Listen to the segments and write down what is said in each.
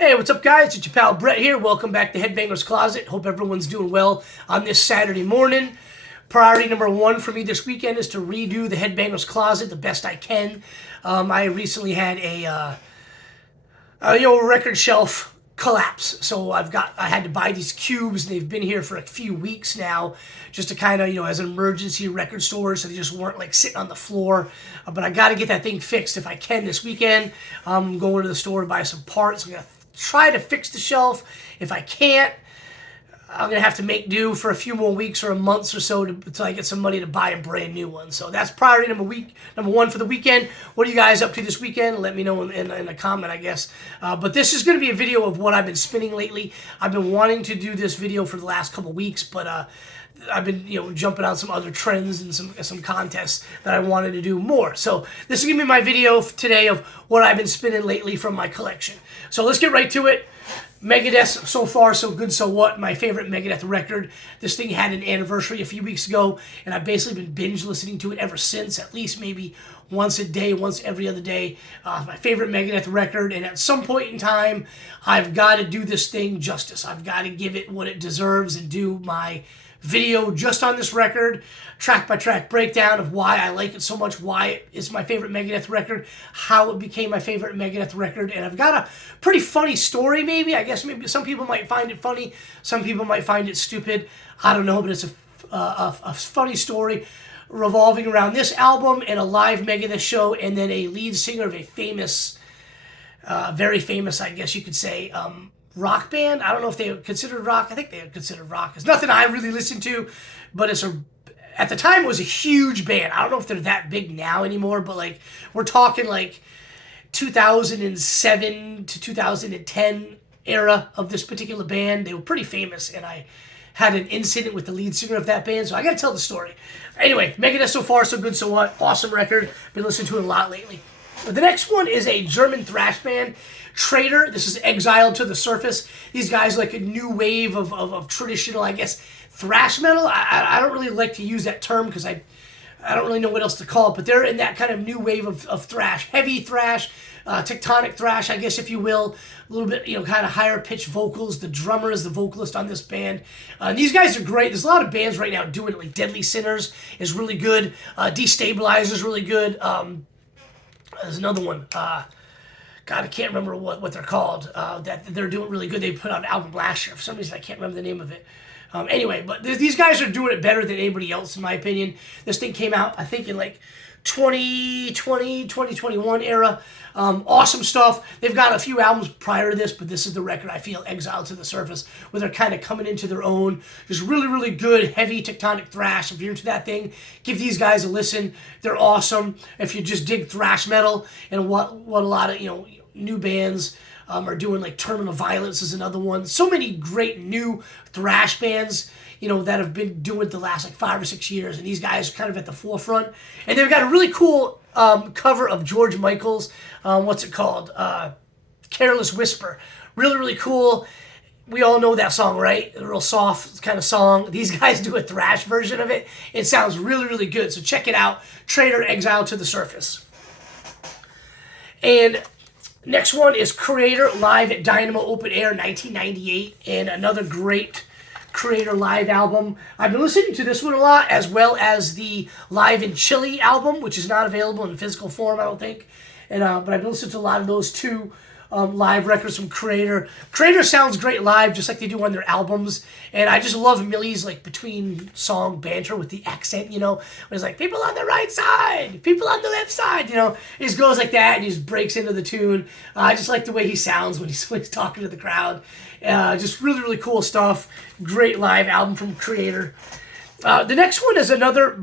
Hey, what's up, guys? It's your pal Brett here. Welcome back to Headbangers Closet. Hope everyone's doing well on this Saturday morning. Priority number one for me this weekend is to redo the Headbangers Closet the best I can. I recently had a record shelf collapse, so I had to buy these cubes, and they've been here for a few weeks now, just to kind of as an emergency record storage, so they just weren't like sitting on the floor. But I got to get that thing fixed if I can this weekend. I'm going to the store to buy some parts. I'm gonna try to fix the shelf. If I can't, I'm gonna have to make do for a few more weeks or a month or so until I get some money to buy a brand new one. So that's priority number one for the weekend. What are you guys up to this weekend? Let me know in a comment, I guess. But this is gonna be a video of what I've been spinning lately. I've been wanting to do this video for the last couple weeks, but I've been jumping on some other trends and some contests that I wanted to do more. So this is gonna be my video today of what I've been spinning lately from my collection. So let's get right to it. Megadeth, So Far So Good So What, my favorite Megadeth record. This thing had an anniversary a few weeks ago, and I've basically been binge listening to it ever since, at least maybe once a day, once every other day. My favorite Megadeth record, and at some point in time, I've got to do this thing justice. I've got to give it what it deserves and do my video just on this record, track by track breakdown of why I like it so much, why it's my favorite Megadeth record, how it became my favorite Megadeth record. And I've got a pretty funny story, maybe. I guess maybe some people might find it funny, some people might find it stupid. I don't know, but it's a funny story revolving around this album and a live Megadeth show, and then a lead singer of a famous, very famous, I guess you could say, rock band. I don't know if they were considered rock. I think they were considered rock. It's nothing I really listened to, but at the time it was a huge band. I don't know if they're that big now anymore, but like we're talking like 2007 to 2010 era of this particular band. They were pretty famous, and I had an incident with the lead singer of that band, so I gotta tell the story. Anyway, Megadeth, So Far So Good So What. Awesome record. Been listening to it a lot lately. The next one is a German thrash band, Traitor. This is Exiled to the Surface. These guys are like a new wave of traditional, I guess, thrash metal. I don't really like to use that term because I don't really know what else to call it, but they're in that kind of new wave of thrash, heavy thrash, tectonic thrash, I guess, if you will. A little bit, kind of higher pitched vocals. The drummer is the vocalist on this band. These guys are great. There's a lot of bands right now doing it. Like Deadly Sinners is really good. Destabilizer is really good. There's another one. God, I can't remember what they're called. That they're doing really good. They put out an album last year. For some reason, I can't remember the name of it. Anyway, but these guys are doing it better than anybody else, in my opinion. This thing came out, I think, in like 2020, 2021 era. Awesome stuff. They've got a few albums prior to this, but this is the record, I feel, Exiled to the Surface, where they're kind of coming into their own. Just really, really good, heavy tectonic thrash. If you're into that thing, give these guys a listen. They're awesome. If you just dig thrash metal and what a lot of, new bands are doing, like Terminal Violence is another one. So many great new thrash bands, that have been doing it the last like 5 or 6 years, and these guys are kind of at the forefront. And they've got a really cool cover of George Michael's, what's it called? Careless Whisper. Really, really cool. We all know that song, right? A real soft kind of song. These guys do a thrash version of it. It sounds really, really good. So check it out. Traitor, Exiled to the Surface. And next one is Creator, live at Dynamo Open Air 1998, and another great Creator live album. I've been listening to this one a lot, as well as the Live in Chile album, which is not available in physical form, I don't think. And but I've been listening to a lot of those two live records from Creator. Creator sounds great live, just like they do on their albums. And I just love Millie's like between song banter with the accent, where it's like, people on the right side, people on the left side, he just goes like that and he just breaks into the tune. I just like the way he sounds when he's talking to the crowd. Just really, really cool stuff. Great live album from Creator. The next one is another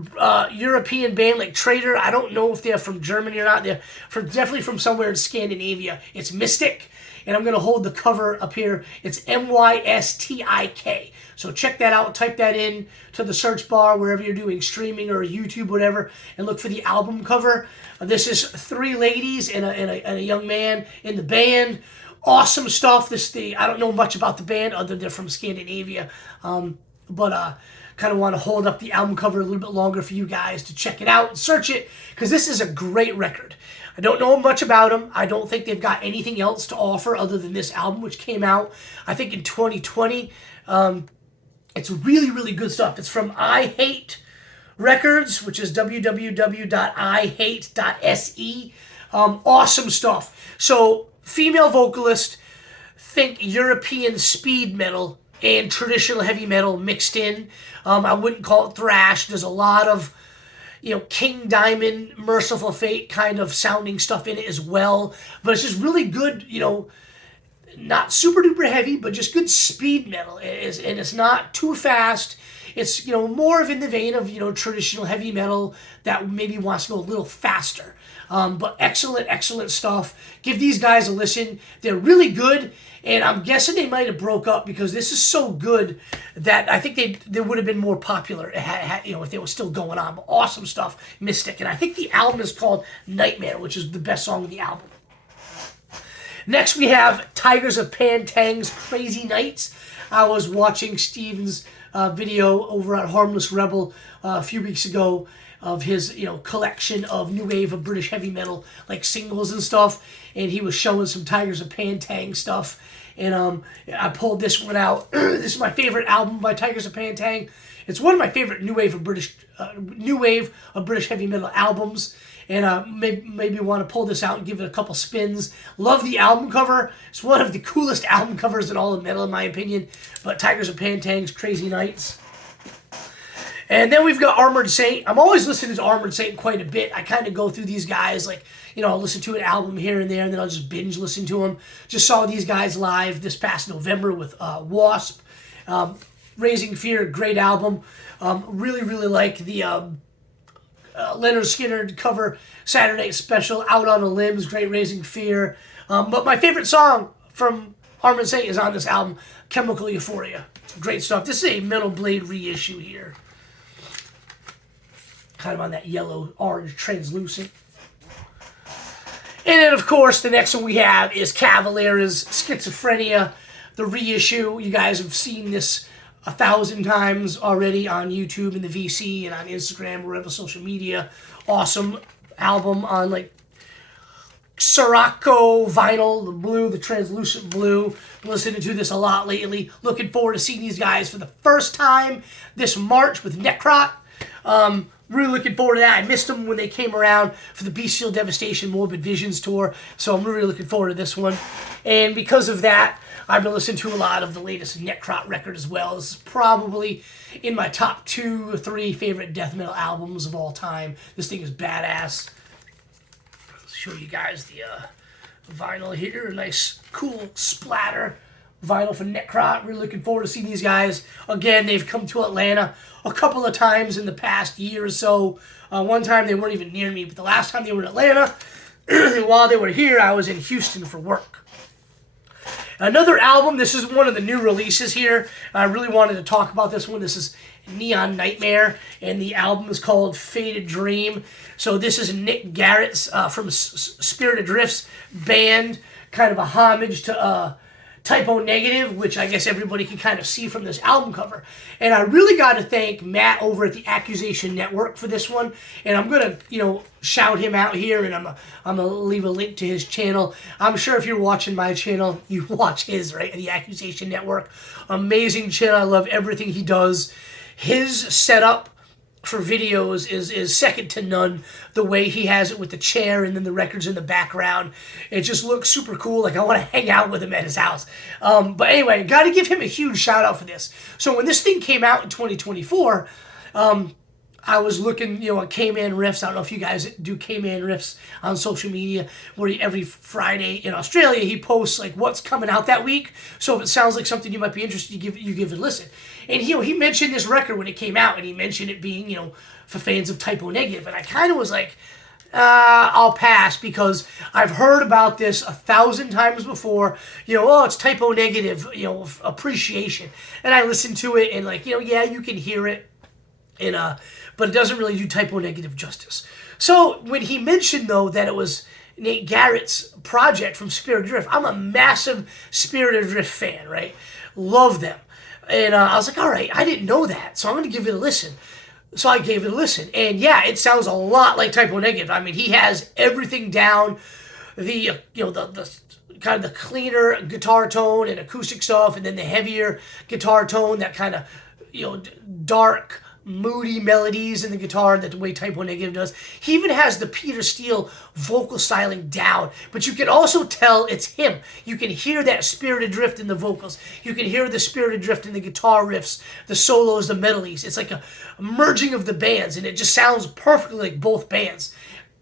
European band like Traitor. I don't know if they're from Germany or not. They're definitely from somewhere in Scandinavia. It's Mystic, and I'm going to hold the cover up here. It's Mystik. So check that out. Type that in to the search bar wherever you're doing streaming or YouTube, whatever, and look for the album cover. This is 3 ladies and a young man in the band. Awesome stuff. I don't know much about the band other than they're from Scandinavia, but kind of want to hold up the album cover a little bit longer for you guys to check it out and search it, because this is a great record. I don't know much about them. I don't think they've got anything else to offer other than this album, which came out, I think, in 2020. It's really, really good stuff. It's from I Hate Records, which is www.ihate.se. Awesome stuff. So, female vocalist, think European speed metal and traditional heavy metal mixed in. I wouldn't call it thrash. There's a lot of, King Diamond, Merciful Fate kind of sounding stuff in it as well. But it's just really good, not super duper heavy, but just good speed metal. And it's not too fast. It's, more of in the vein of, traditional heavy metal that maybe wants to go a little faster. But excellent, excellent stuff. Give these guys a listen. They're really good. And I'm guessing they might have broke up because this is so good that I think they would have been more popular if they were still going on. But awesome stuff, Mystic. And I think the album is called Nightmare, which is the best song of the album. Next we have Tigers of Pantang's Crazy Nights. I was watching Steven's video over at Harmless Rebel a few weeks ago of his collection of new wave of British heavy metal like singles and stuff, and he was showing some Tigers of Pantang stuff, and I pulled this one out. This is my favorite album by Tigers of Pantang. It's one of my favorite new wave of British heavy metal albums, and maybe want to pull this out and give it a couple spins. Love the album cover. It's one of the coolest album covers in all of metal in my opinion. But Tigers of Pantang's Crazy Nights. And then we've got Armored Saint. I'm always listening to Armored Saint quite a bit. I kind of go through these guys, like, I'll listen to an album here and there, and then I'll just binge listen to them. Just saw these guys live this past November with Wasp. Raising Fear, great album. Really, really like the Leonard Skinner cover, Saturday Night Special, Out on a Limbs, great Raising Fear. But my favorite song from Armored Saint is on this album, Chemical Euphoria. Great stuff. This is a Metal Blade reissue here. Kind of on that yellow-orange translucent. And then, of course, the next one we have is Cavalera's Schizophrenia, the reissue. You guys have seen this 1,000 times already on YouTube and the VC and on Instagram, wherever social media. Awesome album on, like, Sirocco vinyl, the blue, the translucent blue. Been listening to this a lot lately. Looking forward to seeing these guys for the first time this March with Necrot. Really looking forward to that. I missed them when they came around for the Bestial Devastation Morbid Visions tour, so I'm really looking forward to this one. And because of that, I've been listening to a lot of the latest Necrot record as well. This is probably in my top 2 or 3 favorite death metal albums of all time. This thing is badass. I'll show you guys the vinyl here. A nice, cool splatter vinyl for Necrot. Really looking forward to seeing these guys. Again, they've come to Atlanta a couple of times in the past year or so. One time they weren't even near me, but the last time they were in Atlanta, while they were here, I was in Houston for work. Another album, this is one of the new releases here. I really wanted to talk about this one. This is Neon Nightmare, and the album is called Faded Dream. So this is Nick Garrett's from Spirit Adrift's band, kind of a homage to Typo Negative, which I guess everybody can kind of see from this album cover. And I really got to thank Matt over at the Accusation Network for this one. And I'm going to, shout him out here, and I'm going to leave a link to his channel. I'm sure if you're watching my channel, you watch his, right? The Accusation Network. Amazing channel. I love everything he does. His setup for videos is second to none. The way he has it with the chair and then the records in the background, it just looks super cool. Like I want to hang out with him at his house. But anyway, got to give him a huge shout out for this. So when this thing came out in 2024, I was looking, at K-Man Riffs. I don't know if you guys do K-Man Riffs on social media, where every Friday in Australia he posts like what's coming out that week. So if it sounds like something you might be interested, you give it a listen. And he mentioned this record when it came out, and he mentioned it being for fans of Typo Negative, and I kind of was like, I'll pass, because I've heard about this 1,000 times before. It's Typo Negative, appreciation, and I listened to it, and yeah, you can hear it, and but it doesn't really do Typo Negative justice. So when he mentioned, though, that it was Nate Garrett's project from Spirit Adrift, I'm a massive Spirit Adrift fan, right? Love them. And I was like, all right, I didn't know that, so I'm going to give it a listen. So I gave it a listen, and yeah, it sounds a lot like Type O Negative. I mean, he has everything down. The the kind of the cleaner guitar tone and acoustic stuff, and then the heavier guitar tone, that kind of dark, moody melodies in the guitar that the way Type O Negative does. He even has the Peter Steele vocal styling down, but you can also tell it's him. You can hear that spirited drift in the vocals. You can hear the spirited drift in the guitar riffs, the solos, the melodies. It's like a merging of the bands, and it just sounds perfectly like both bands.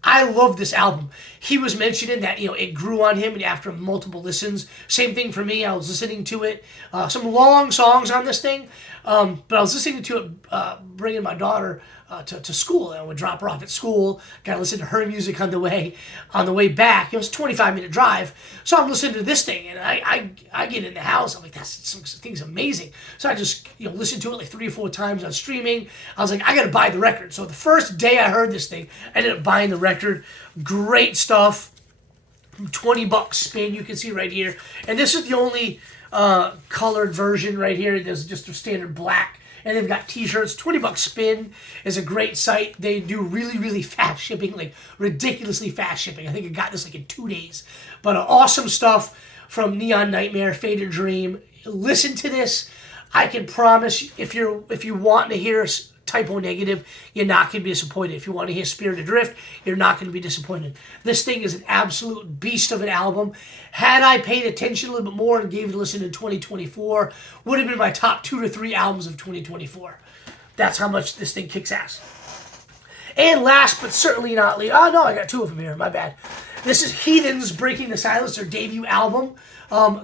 I love this album. He was mentioning that, it grew on him after multiple listens. Same thing for me. I was listening to it. Some long songs on this thing, but I was listening to it bringing my daughter to school. I would drop her off at school. Got to listen to her music on the way back. It was a 25-minute drive. So I'm listening to this thing, and I get in the house. I'm like, this thing's amazing. So I just listened to it like 3 or 4 times on streaming. I was like, I got to buy the record. So the first day I heard this thing, I ended up buying the record. Great stuff. $20 spin, you can see right here. And this is the only colored version right here. There's just a standard black. And they've got t-shirts. $20 spin is a great site. They do really, really fast shipping, like ridiculously fast shipping. I think I got this like in 2 days. But awesome stuff from Neon Nightmare, Faded Dream. Listen to this. I can promise if you want to hear Type O Negative, you're not going to be disappointed. If you want to hear Spirited Drift, you're not going to be disappointed. This thing is an absolute beast of an album. Had I paid attention a little bit more and gave it a listen in 2024, would have been my top 2 to 3 albums of 2024. That's how much this thing kicks ass. And last but certainly not least, oh no, I got 2 of them here, my bad. This is Heathens Breaking the Silence, their debut album.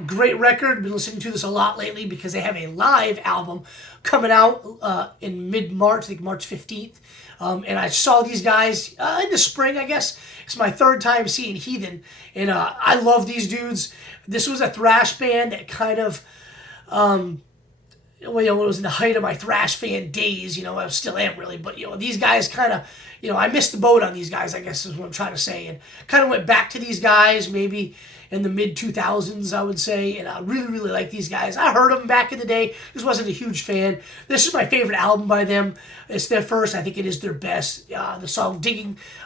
Great record. Been listening to this a lot lately because they have a live album coming out in mid-March, I think March 15th. And I saw these guys in the spring, I guess. It's my 3rd time seeing Heathen. And I love these dudes. This was a thrash band that kind of, it was in the height of my thrash fan days. I still am really. But, these guys kind of, I missed the boat on these guys, I guess is what I'm trying to say. And kind of went back to these guys maybe in the mid-2000s, I would say, and I really, really like these guys. I heard them back in the day, just wasn't a huge fan. This is my favorite album by them. It's their first, I think it is their best. The song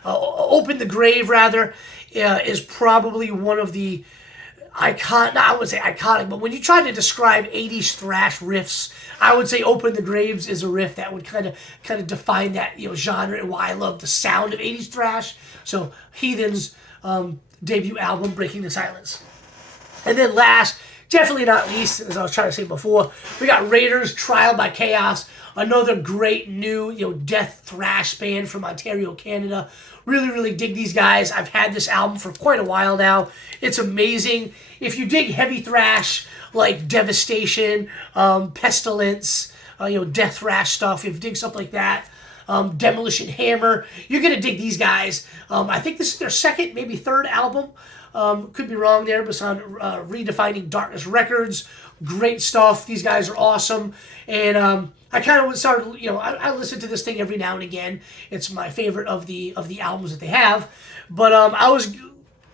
Open the Grave, rather, is probably one of the I would say iconic, but when you try to describe 80s thrash riffs, I would say Open the Graves is a riff that would kind of define that genre and why I love the sound of 80s thrash. So Heathen's debut album, Breaking the Silence. And then last, definitely not least, as I was trying to say before, we got Raiders, Trial by Chaos, another great new death thrash band from Ontario, Canada. Really, really dig these guys. I've had this album for quite a while now. It's amazing. If you dig heavy thrash like Devastation, Pestilence, death thrash stuff, if you dig stuff like that, Demolition Hammer, you're going to dig these guys. I think this is their 2nd, maybe 3rd album. Could be wrong there, but it's on Redefining Darkness Records. Great stuff. These guys are awesome. And I kind of started, I listen to this thing every now and again. It's my favorite of the albums that they have. But I was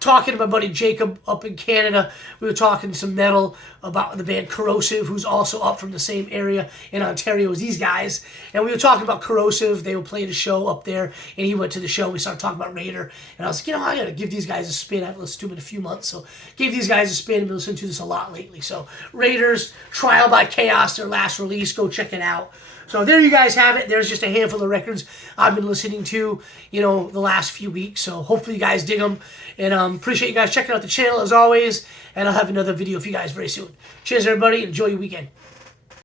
talking to my buddy Jacob up in Canada. We were talking some metal about the band Corrosive, who's also up from the same area in Ontario as these guys. And we were talking about Corrosive. They were playing a show up there, and he went to the show. We started talking about Raider. And I was like, I got to give these guys a spin. I haven't listened to them in a few months, so gave these guys a spin and been listening to this a lot lately. So Raiders, Trial by Chaos, their last release. Go check it out. So there you guys have it. There's just a handful of records I've been listening to, the last few weeks. So hopefully you guys dig them. And appreciate you guys checking out the channel as always. And I'll have another video for you guys very soon. Cheers, everybody. Enjoy your weekend.